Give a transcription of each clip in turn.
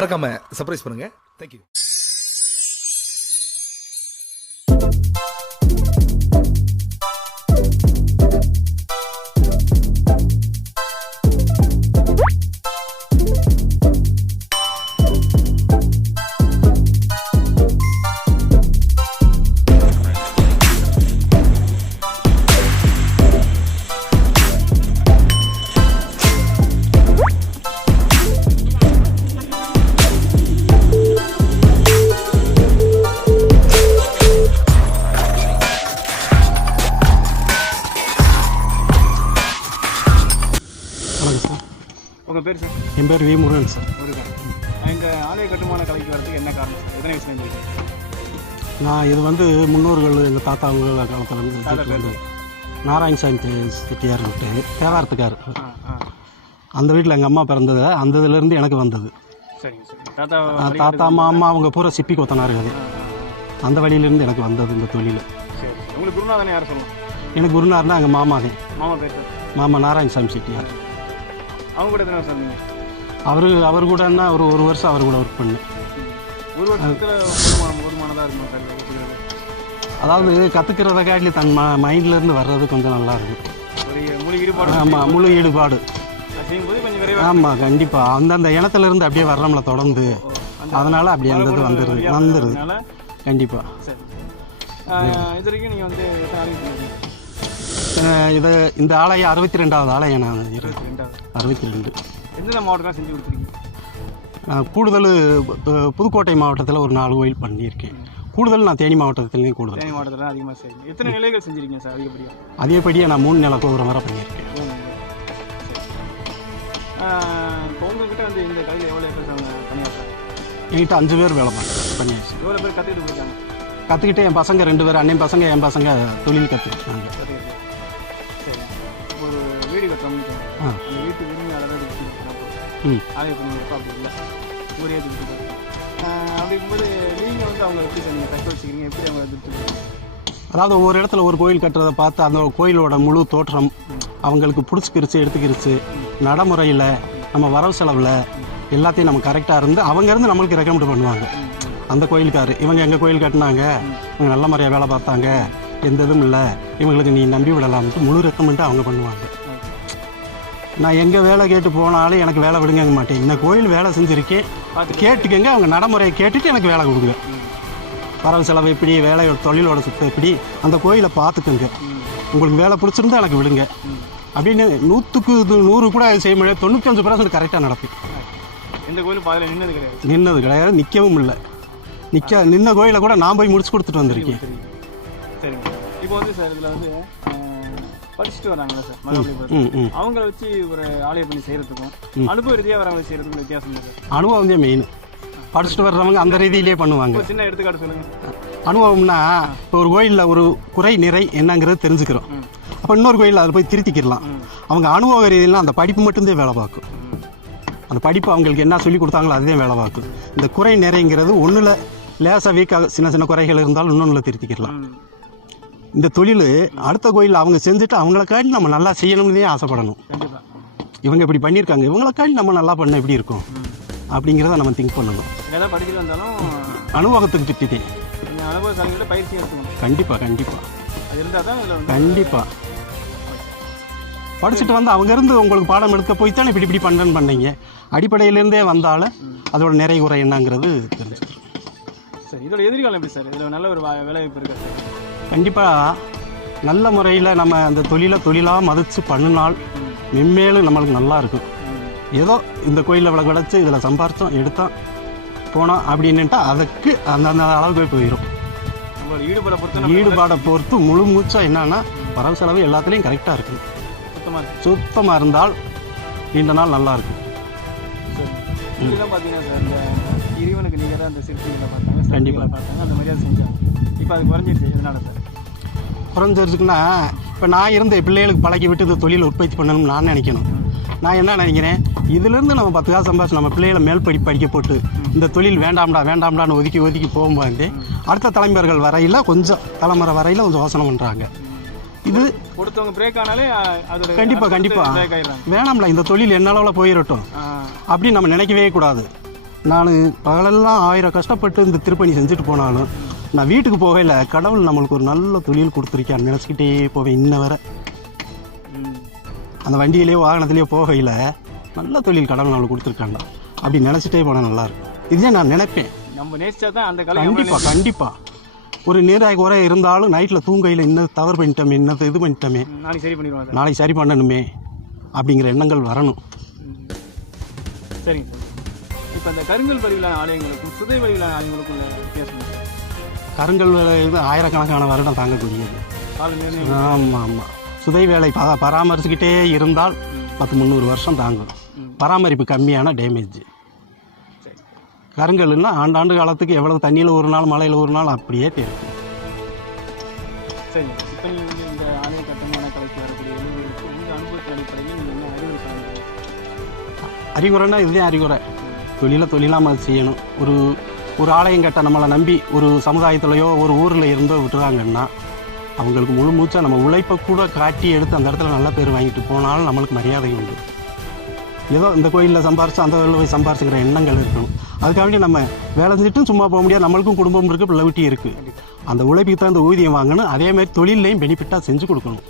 மறக்காம சர்ப்ரைஸ் பண்ணுங்க. தேங்க்யூ. உங்கள் பேர் சார்? என் பேர் வி முருகன் சார். முருகன். எங்கள் ஆலய கட்டுமான கலைக்கு வரதுக்கு என்ன காரணம் சார்? எத்தனை வயசுல இருந்துச்சு? நான் இது வந்து முன்னோர்கள் எங்கள் தாத்தா காலத்தில் வந்து நாராயணசாமி செட்டியார் விட்டு தேவாரத்துக்கார். அந்த வீட்டில் எங்கள் அம்மா பிறந்தது, அந்த இதுலேருந்து எனக்கு வந்தது. சரிங்க சார். தாத்தா மாமா அவங்க பூரா சிப்பி கொத்தனார்கள். அந்த வழியிலேருந்து எனக்கு வந்தது இந்த தொழில். சரி. உங்களுக்கு குருநாதனை யார் சொல்லுவோம்? எனக்கு குருநாதர்னா எங்கள் மாமாதே. மாமா பேர் சார்? மாமா நாராயணசாமி செட்டியார். அவங்க கூட எத்தனை வருஷம் இருந்தீங்க? அவர் கூட என்ன ஒரு வருஷம் அவர் கூட ஒர்க் பண்ணேன். ஒரு வருஷத்தில் வருமானதாக இருக்குமா சார்? அதாவது கற்றுக்கிறத காட்டில தன் மைண்ட்லேருந்து வர்றது கொஞ்சம் நல்லா இருக்கும். ஒரு முழு ஈடுபாடு. ஆமாம், முழு ஈடுபாடு. செய்யும்போது கொஞ்சம் விரைவாக. ஆமாம், கண்டிப்பாக அந்தந்த இனத்துலேருந்து அப்படியே வர்றோம்ல தொடர்ந்து, அதனால் அப்படி அந்த இது வந்துடுது கண்டிப்பாக. சரி. இது வரைக்கும் நீங்கள் வந்து எத்தனை ஆலயம் பண்ணிருக்கீங்க? இது இந்த ஆலயம் 62வது ஆலயம். நான் 62. எந்தெந்த மாவட்டம் செஞ்சு கொடுத்துருக்கீங்க? கூடுதல் புதுக்கோட்டை மாவட்டத்தில் ஒரு 4 கோயில் பண்ணியிருக்கேன். கூடுதல் நான் தேனி மாவட்டத்துலேயும் கூடுதல். தேனி மாவட்டத்தில் அதிகமாக செய்யுங்க. எத்தனை நிலைகள் செஞ்சுருக்கீங்க சார் அதிகப்படியாக? அதிகப்படியாக நான் 3 நில கோபுரம் வரை பண்ணியிருக்கேன். இப்போ உங்ககிட்ட வந்து இந்த கலையில் எவ்வளோ பேர் பணியாற்றுறாங்க? என்கிட்ட 5 பேர் வேலை பண்ணியாச்சு. எவ்வளோ பேர் கற்றுக்கிட்டு போயிருக்காங்க? கற்றுக்கிட்டு என் பசங்க 2 பேர், அண்ணன் பசங்க என் பசங்க தொழில் கற்றுக்கிட்டாங்க. சரி. ஒரு வீடு கட்டுறோம்னு அந்த வீட்டு உரிமையாளர் ஆலய பண்ணியிருக்கோம். அப்படி இல்லை ஒரே திருப்தி. அப்படிங்கும்போது நீங்கள் வந்து அவங்க எப்படி நீங்கள் கட்ட வச்சுக்கிறீங்க? எப்படி அவங்க திருப்தி? அதாவது ஒவ்வொரு இடத்துல ஒரு கோயில் கட்டுறதை பார்த்து அந்த கோயிலோட முழு தோற்றம் அவங்களுக்கு பிடிச்சிக்கிருச்சு, எடுத்துக்கிருச்சு. நடைமுறையில் நம்ம வரவு செலவில் எல்லாத்தையும் நம்ம கரெக்டாக இருந்து அவங்க இருந்து நம்மளுக்கு ரெக்கமெண்ட் பண்ணுவாங்க. அந்த கோயிலுக்காரு இவங்க எங்கள் கோயில் கட்டினாங்க, இவங்க நல்ல முறையாக வேலை பார்த்தாங்க, எந்த இதுவும் இல்லை, இவங்களுக்கு நீ நம்பி விடலாம்ட்டு முழு ரெக்கமெண்ட்டு அவங்க பண்ணுவாங்க. நான் எங்கே வேலை கேட்டு போனாலும் எனக்கு வேலை விடுங்க மாட்டேன். இந்த கோயில் வேலை செஞ்சுருக்கேன் கேட்டுக்கங்க, அவங்க நடைமுறையை கேட்டுட்டு எனக்கு வேலை கொடுங்க. வரவு செலவு எப்படி, வேலையோட தொழிலோட சுத்தம் எப்படி, அந்த கோயிலை பார்த்துக்குங்க, உங்களுக்கு வேலை பிடிச்சிருந்தா எனக்கு விடுங்க அப்படின்னு 100க்கு 100 கூட செய்ய முடியாது. 95% கரெக்டாக நடக்கும். எந்த கோயிலும் பாதையில் நின்னது கிடையாது, நிற்கவும் இல்லை. நின்ன கோயிலை கூட நான் போய் முடிச்சு கொடுத்துட்டு வந்திருக்கேன். சரிங்க. இப்போ வந்து சார் இதில் வந்து படிச்சுட்டு வராங்களா சார் மறுபடியும் அவங்கள வச்சு ஒரு ஆலய பண்ணி செய்கிறதுக்கும் அனுபவ ரீதியாக வரவங்களை செய்கிறதுக்கும் வித்தியாசம் இல்லை? அனுபவம் வந்து மெயின். படிச்சுட்டு வர்றவங்க அந்த ரீதியிலே பண்ணுவாங்க. சின்ன எடுத்துக்காட்டு சொல்லுங்கள். அனுபவம்னா இப்போ ஒரு கோயிலில் ஒரு குறை நிறை என்னங்கிறது தெரிஞ்சுக்கிறோம். அப்போ இன்னொரு கோயிலில் அதில் போய் திருத்திக்கிடலாம். அவங்க அனுபவ ரீதியிலாம் அந்த படிப்பு மட்டும்தான் வேலை பார்க்கும். அந்த படிப்பு அவங்களுக்கு என்ன சொல்லி கொடுத்தாங்களோ அதுதான் வேலை பார்க்கும். இந்த குறை நிறைங்கிறது ஒன்றில் லேசாக வீக்காக சின்ன சின்ன குறைகள் இருந்தாலும் இன்னொன்றில் திருத்திக்கிடலாம். இந்த தொழில் அடுத்த கோயிலில் அவங்க செஞ்சுட்டு அவங்களுக்காண்டி நம்ம நல்லா செய்யணும்னே ஆசைப்படணும். இவங்க இப்படி பண்ணியிருக்காங்க, இவங்களுக்காண்டி நம்ம நல்லா பண்ண எப்படி இருக்கும் அப்படிங்கிறத நம்ம திங்க் பண்ணணும். படிச்சுட்டு வந்தாலும் அனுபவத்துக்கு திட்டிட்டேன். கண்டிப்பாக படிச்சுட்டு வந்து அவங்க இருந்து உங்களுக்கு பாடம் எடுக்க போய் தானே இப்படி பண்ணுறேன்னு பண்ணீங்க. அடிப்படையிலேருந்தே வந்தாலும் அதோட நிறை குறை என்னங்கிறது தெரிஞ்சுக்கிறோம். சரி, இதோட எதிர்காலம் எப்படி சார்? இதில் நல்ல ஒரு வேலைவாய்ப்பு இருக்குது. கண்டிப்பாக நல்ல முறையில் நம்ம அந்த தொழிலாக மதித்து பண்ணினால் மென்மேலும் நம்மளுக்கு நல்லா இருக்கும். ஏதோ இந்த கோயிலில் விளக்கு கிடச்சி இதில் சம்பாரித்தோம் எடுத்தோம் போனோம் அப்படின்னுட்டா அதுக்கு அந்தந்த அளவுக்கு போயிடும். ஈடுபாடை பொறுத்து முழு மூச்சாக என்னன்னா வரவு செலவு எல்லாத்துலேயும் கரெக்டாக இருக்குது. சுத்தமாக இருந்தால் நீண்ட நாள் நல்லா இருக்கும். இறைவனுக்கு நீங்கள் தான் அந்த சிற்பிகளை பார்த்தாங்க, கண்டிப்பாக பார்த்தாங்க, அந்த மாதிரியாக செஞ்சாங்க. இப்போ அது குறைஞ்சிருச்சு. எதனால சார் குறைஞ்சிருச்சுன்னா, இப்போ நான் இருந்த பிள்ளைகளுக்கு பழக்கி விட்டு இந்த தொழில் உற்பத்தி பண்ணணும்னு நான் நினைக்கணும். நான் என்ன நினைக்கிறேன், இதுலேருந்து நம்ம 10 காசு சம்பாதிச்சு நம்ம பிள்ளைகளை மேல் படிக்க போட்டு இந்த தொழில் வேண்டாம்டான்னு ஒதுக்கி போகும்போது அடுத்த தலைமுறைகள் வரையில் தலைமுறை வரையில் கொஞ்சம் யோசனை பண்ணுறாங்க. இது கொடுத்தவங்க பிரேக் ஆனாலே கண்டிப்பாக வேணாம்ல, இந்த தொழில் என்ன அளவில் போயிடட்டும் அப்படின்னு நம்ம நினைக்கவே கூடாது. நான் பகலெல்லாம் 1000 கஷ்டப்பட்டு இந்த திருப்பணி செஞ்சுட்டு போனாலும் நான் வீட்டுக்கு போகையில் கடவுள் நம்மளுக்கு ஒரு நல்ல தொழில் கொடுத்துருக்கான்னு நினச்சிக்கிட்டே போவேன் இன்ன வரை. அந்த வண்டியிலேயோ வாகனத்திலேயோ போகையில் நல்ல தொழில் கடவுள் நம்மளுக்கு கொடுத்துருக்காண்டா அப்படி நினச்சிட்டே போனால் நல்லாயிருக்கும். இதுவே நான் நினைப்பேன். நம்ம நேசிச்சா தான் அந்த கலை. கண்டிப்பாக ஒரு நேராக குறை இருந்தாலும் நைட்டில் தூங்கையில் இன்னும் தவறு பண்ணிட்டோமே, இன்னத்தை இது பண்ணிட்டோமே, நாளைக்கு சரி பண்ணணுமே அப்படிங்கிற எண்ணங்கள் வரணும். சரிங்க சார். இப்போ அந்த கருங்கல் பதிவிலான ஆலயங்களுக்கும் சுதை பதிவிலான ஆலயங்களுக்கும் வித்தியாசம். கருங்கல் வேலை இது ஆயிரக்கணக்கான வருடம் தாங்கக்கூடியது. ஆமாம் ஆமாம். சுதை வேலை பராமரிச்சுக்கிட்டே இருந்தால் 10-300 வருஷம் தாங்கும். பராமரிப்பு கம்மியான டேமேஜ். கருங்கல்னா ஆண்டாண்டு காலத்துக்கு எவ்வளவு தண்ணியில் ஒரு நாள் மழையில் ஒரு நாள் அப்படியே இருக்கும். சரி, இப்போ நீங்கள் இந்த ஆலய கட்டுமான கலைக்கு வரக்கூடிய உங்கள் அனுபவத்தின் அடிப்படையில் நீங்கள் என்ன அறிவுரை சொல்லுங்கள்? அறிகுறைன்னா இதுலேயும் அறிகுறை. தொழிலாக நம்ம செய்யணும். ஒரு ஆலயம் கட்ட நம்மளை நம்பி ஒரு சமுதாயத்திலையோ ஒரு ஊரில் இருந்தோ விட்டுறாங்கன்னா அவங்களுக்கு முழு மூச்சா நம்ம உழைப்பை கூட காட்டி எடுத்து அந்த இடத்துல நல்ல பேர் வாங்கிட்டு போனாலும் நம்மளுக்கு மரியாதை உண்டு. ஏதோ இந்த கோயிலில் சம்பாரிச்சு அந்த கோயிலில் போய் சம்பாரிச்சுக்கிற எண்ணங்கள் இருக்கணும். அதுக்காக நம்ம வேலை செஞ்சுட்டும் சும்மா போக முடியாது. நம்மளுக்கும் குடும்பம் இருக்குது, பிள்ளைவிட்டி இருக்குது. அந்த உழைப்புக்கு தான் இந்த ஊதியம் வாங்கணும். அதேமாதிரி தொழிலையும் பெனிஃபிட்டாக செஞ்சு கொடுக்கணும்.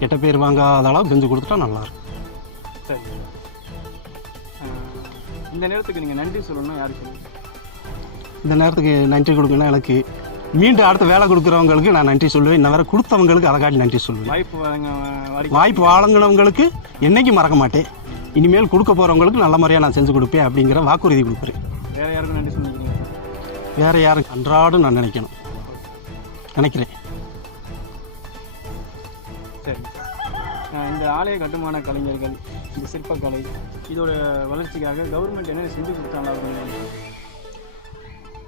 கெட்ட பேர் வாங்காத அளவு செஞ்சு கொடுத்துட்டா நல்லாயிருக்கும். சரி, இந்த நேரத்துக்கு நீங்கள் நன்றி சொல்லணும்னா யாருக்கு சொல்லுங்கள்? இந்த நேரத்துக்கு நன்றி கொடுக்கணும்னா எனக்கு மீண்டும் அடுத்த வேலை கொடுக்குறவங்களுக்கு நான் நன்றி சொல்லுவேன். இன்ன வேறு கொடுத்தவங்களுக்கு அதை காட்டி நன்றி சொல்லுவேன். வாய்ப்பு வழங்கினவங்களுக்கு என்றைக்கும் மறக்க மாட்டேன். இனிமேல் கொடுக்க போகிறவங்களுக்கு நல்ல முறையாக நான் செஞ்சு கொடுப்பேன் அப்படிங்கிற வாக்குறுதி கொடுக்குறேன். வேறு யாருக்கும் நன்றி சொல்லிக்கிறீங்க? வேறு யாருக்கு அன்றாடும் நான் நினைக்கிறேன். சரி, இந்த ஆலய கட்டுமான கலைஞர்கள், இந்த சிற்பக்கலை, இதோட வளர்ச்சிக்காக கவர்மெண்ட் என்ன செஞ்சு கொடுத்தாங்க?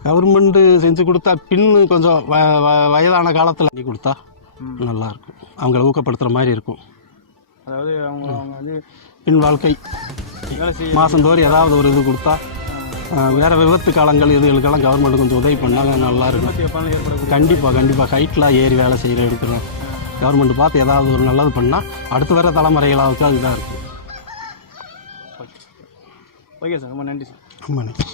கவர்மெண்ட்டு செஞ்சு கொடுத்தா பின்னு கொஞ்சம் வயதான காலத்தில் பண்ணி கொடுத்தா நல்லாயிருக்கும். அவங்கள ஊக்கப்படுத்துகிற மாதிரி இருக்கும். அதாவது அவங்க வந்து பின் வாழ்க்கை மாதந்தோறும் ஏதாவது ஒரு இது கொடுத்தா, வேறு விபத்து காலங்கள் இதுகளுக்கெல்லாம் கவர்மெண்ட் கொஞ்சம் உதவி பண்ணால் நல்லாயிருக்கும். கண்டிப்பாக ஹைட்லாம் ஏறி வேலை செய்கிற எடுக்கிறோம். கவர்மெண்ட் பார்த்து ஏதாவது ஒரு நல்லது பண்ணால் அடுத்து வர தலைமுறைகளாக இதாக இருக்கும். ஓகே சார், ரொம்ப நன்றி சார். ரொம்ப நன்றி.